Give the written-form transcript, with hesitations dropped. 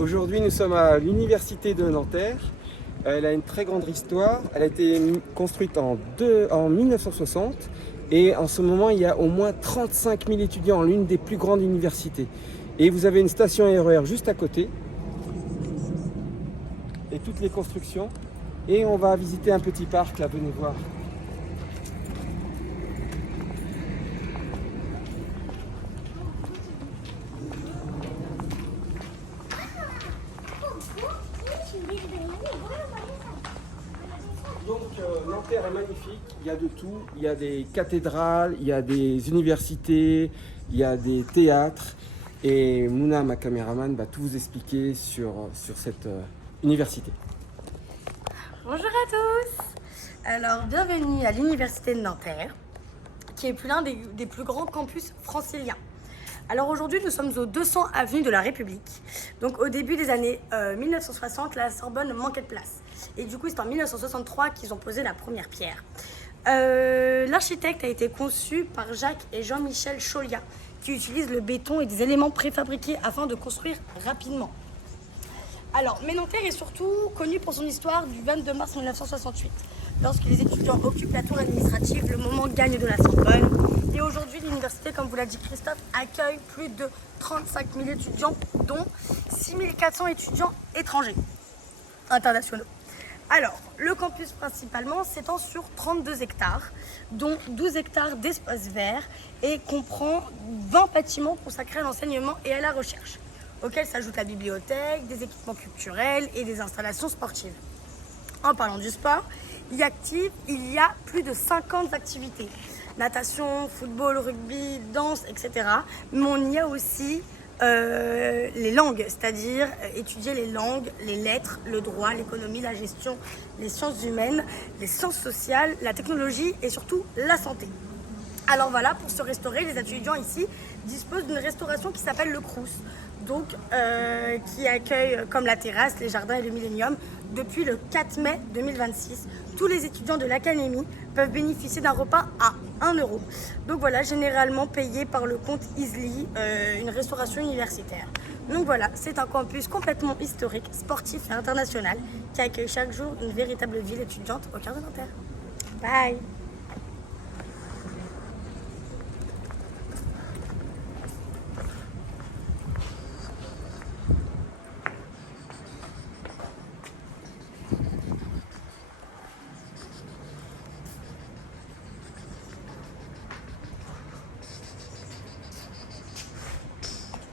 Aujourd'hui, nous sommes à l'université de Nanterre. Elle a une très grande histoire. Elle a été construite en 1960 et en ce moment, il y a au moins 35 000 étudiants, l'une des plus grandes universités. Et vous avez une station RER juste à côté et toutes les constructions. Et on va visiter un petit parc, là, venez voir. Donc Nanterre est magnifique, il y a de tout, il y a des cathédrales, il y a des universités, il y a des théâtres et Mouna, ma caméraman, va tout vous expliquer sur cette université. Bonjour à tous. Alors bienvenue à l'université de Nanterre, qui est l'un des plus grands campus franciliens. Alors aujourd'hui, nous sommes au 200 avenue de la République. Donc au début des années 1960, la Sorbonne manquait de place. Et du coup, c'est en 1963 qu'ils ont posé la première pierre. L'architecte a été conçu par Jacques et Jean-Michel Chauliat, qui utilisent le béton et des éléments préfabriqués afin de construire rapidement. Alors, Nanterre est surtout connu pour son histoire du 22 mars 1968, lorsque les étudiants occupent la tour administrative, le moment gagne de la Sorbonne. Et aujourd'hui, l'université, comme vous l'a dit Christophe, accueille plus de 35 000 étudiants, dont 6 400 étudiants étrangers, internationaux. Alors, le campus principalement s'étend sur 32 hectares, dont 12 hectares d'espace vert et comprend 20 bâtiments consacrés à l'enseignement et à la recherche, auxquels s'ajoute la bibliothèque, des équipements culturels et des installations sportives. En parlant du sport, il y a plus de 50 activités. Natation, football, rugby, danse, etc. Mais on y a aussi les langues, c'est-à-dire étudier les langues, les lettres, le droit, l'économie, la gestion, les sciences humaines, les sciences sociales, la technologie et surtout la santé. Alors voilà, pour se restaurer, les étudiants ici disposent d'une restauration qui s'appelle le Crous, donc qui accueille comme la terrasse, les jardins et le Millennium. Depuis le 4 mai 2026, tous les étudiants de l'académie peuvent bénéficier d'un repas à 1 €. Donc voilà, généralement payé par le compte Easly, une restauration universitaire. Donc voilà, c'est un campus complètement historique, sportif et international qui accueille chaque jour une véritable ville étudiante au cœur de Nanterre. Bye!